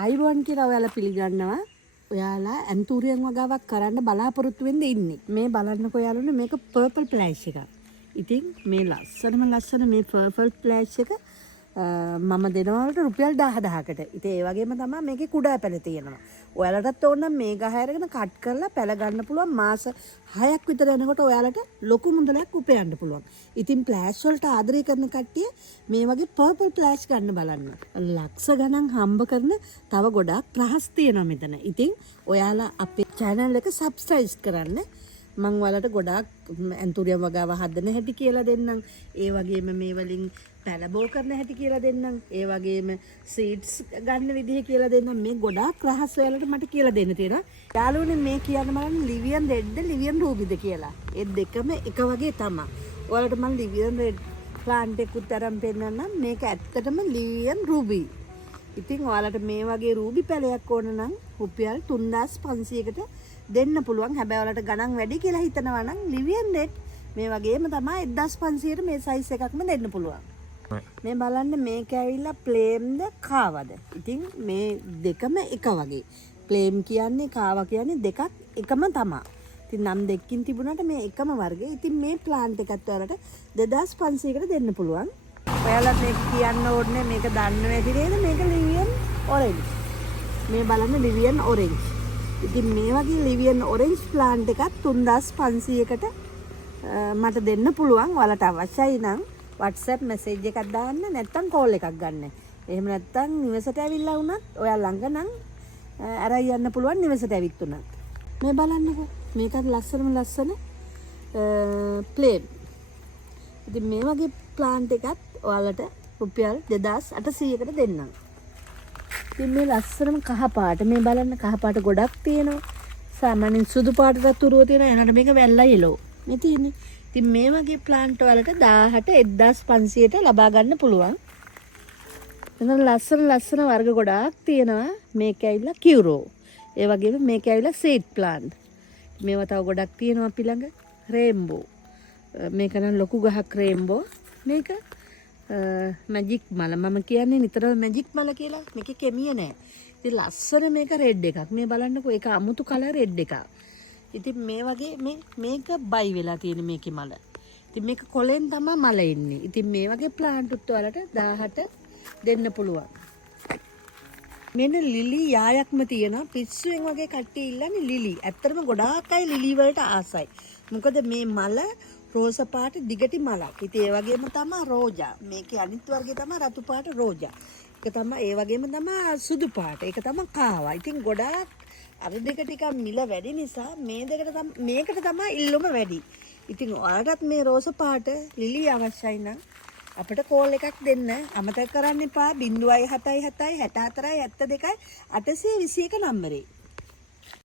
ආයිබෝන් කියලා ඔයාලා පිළිගන්නවා. ඔයාලා ඇන්තූරියම් වගාවක් කරන්න බලාපොරොත්තු වෙන්න ඉන්නේ. මේ බලන්නකෝ යාළුවනේ මේක පර්පල් ප්ලෑෂ් එකක්. ඉතින් මේ ලස්සන මේ පර්පල් ප්ලෑෂ් එක මම දෙනවා වලට රුපියල් 10000කට. ඉතින් ඒ වගේම තමයි මේකේ කුඩා පැල තියෙනවා. ඔයාලටත් ඕන නම් මේ ගහ අරගෙන කට් කරලා පැල ගන්න පුළුවන්. මාස 6ක් විතර යනකොට ඔයාලට ලොකු මුදලක් උපයන්න පුළුවන්. ඉතින් ප්ලෑෂ් වලට ආදරය කරන කට්ටිය මේ වගේ පර්පල් ප්ලෑෂ් ගන්න බලන්න. ලක්ෂ ගණන් හම්බ කරන තව ගොඩාක් රහස් තියෙනවා මෙතන. ඉතින් ඔයාලා අපේ channel එක subscribe කරන්න. මම ඔයාලට ගොඩාක් ඇන්තූරියම් වගාව හදන හැටි කියලා දෙන්නම්. ඒ වගේම මේ වලින් පැලබෝ කරන හැටි කියලා දෙන්නම්. ඒ වගේම සීඩ්ස් ගන්න විදිහ කියලා දෙන්නම්. මේ ගොඩාක් රහස් ඔයාලට මට කියලා දෙන්න තියෙනවා. යාළුවනේ මේ කියන්න බලන්න ලිවියන් රෙඩ්ද ලිවියන් රූබිද කියලා. ඒ දෙකම එක වගේ තමයි. ඔයාලට මම ලිවියන් රෙඩ් ප්ලාන්ට් එකකුත් අරන් පෙන්නන්නම්. මේක ඇත්තටම ලිවියන් රූබි. ඉතින් ඔයාලට මේ වගේ රූබි පැලයක් ඕන නම් රුපියල් 3500කට දෙන්න පුළුවන්. හැබැයි ඔයාලට ගණන් වැඩි කියලා හිතනවා නම් ලිවියන් රෙඩ් මේ වගේම තමයි 1500ට මේ සයිස් එකක්ම දෙන්න පුළුවන්. මේ බලන්න මේක ඇවිල්ලා ප්ලේම්ද කාවද. ඉතින් මේ දෙකම එක වගේ. ප්ලේම් කියන්නේ කාවා කියන්නේ දෙකක් එකම තමයි. ඉතින් නම් දෙකකින් තිබුණාට මේ එකම වර්ගය. ඉතින් මේ ප්ලාන්ට් එකත් ඔයාලට 2500කට දෙන්න පුළුවන්. ඔයාලා මේක කියන්න ඕනේ මේක දන්නව ඇති නේද? මේක ලිවියන් ඔරෙන්ජ්. මේ බලන්න ලිවියන් ඔරෙන්ජ්. ඉතින් මේ වගේ ලිවියන් ඔරෙන්ජ් ප්ලාන්ට් එකත් 3500කට මට දෙන්න පුළුවන්. ඔයාලට අවශ්‍යයි නම් WhatsApp message එකක් දාන්න නැත්නම් call එකක් ගන්න. එහෙම නැත්නම් නිවසට ඇවිල්ලා වුණත් ඔයා ළඟ නම් අරන් යන්න පුළුවන් නිවසට ඇවිත් උනත්. මේ බලන්නකෝ. මේකත් ලස්සන ප්ලේම්. ඉතින් මේ වගේ ප්ලාන්ට් එකත් ඔයාලට රුපියල් 2800කට දෙන්නම්. ඉතින් මේ ලස්සනම කහ පාට මේ බලන්න කහ පාට ගොඩක් තියෙනවා. සාමාන්‍යයෙන් සුදු පාටටත් උරුව තියෙනවා. එනකට මේක වැල්ලා yellow. මේ තියෙන්නේ. ඉතින් මේ වගේ ප්ලාන්ට් වලට 11500ට ලබා ගන්න පුළුවන්. එතන ලස්සන වර්ග ගොඩාක් තියෙනවා. මේක ඇවිල්ලා කියුරෝ. ඒ වගේම මේක ඇවිල්ලා සීඩ් ප්ලාන්ට්. මේවා තව ගොඩක් තියෙනවා අපි ළඟ. රේන්බෝ. මේක නම් ලොකු ගහක් රේන්බෝ. මේක මැජික් මල. මම කියන්නේ නිතරම මැජික් මල කියලා. මේකේ කෙමිය නැහැ. ඉතින් ලස්සන මේක රෙඩ් එකක්. මේ බලන්නකෝ ඒක අමුතු කලර් රෙඩ් එකක්. ඉතින් මේ වගේ මේක බයි වෙලා තියෙන මේකේ මල. ඉතින් මේක කොලෙන් තමයි මල එන්නේ. ඉතින් මේ වගේ ප්ලාන්ට් උත් වලට 1000ට දෙන්න පුළුවන්. මෙන්න ලිලි යායක්ම තියෙනවා. පිස්සුවෙන් වගේ කට්ටිය ඉල්ලන්නේ ලිලි. ඇත්තටම ගොඩාක් අය ලිලි වලට ආසයි. මොකද මේ මල රෝස පාට දිගටි මලක්. ඉතින් ඒ වගේම තමයි රෝජා. මේකේ අනිත් වර්ගය තමයි රතු පාට රෝජා. ඒක තමයි ඒ වගේම තමයි සුදු පාට. ඒක තමයි කාවා. ඉතින් ගොඩාක් අර දෙක ටිකක් මිල වැඩි නිසා මේකට තමයි ඉල්ලුම වැඩි. ඉතින් ඔයාලටත් මේ රෝස පාට ලිලි අවශ්‍යයි නම් අපිට කෝල් එකක් දෙන්න. අමතක කරන්න එපා 077 64 72 821 නම්බරේ.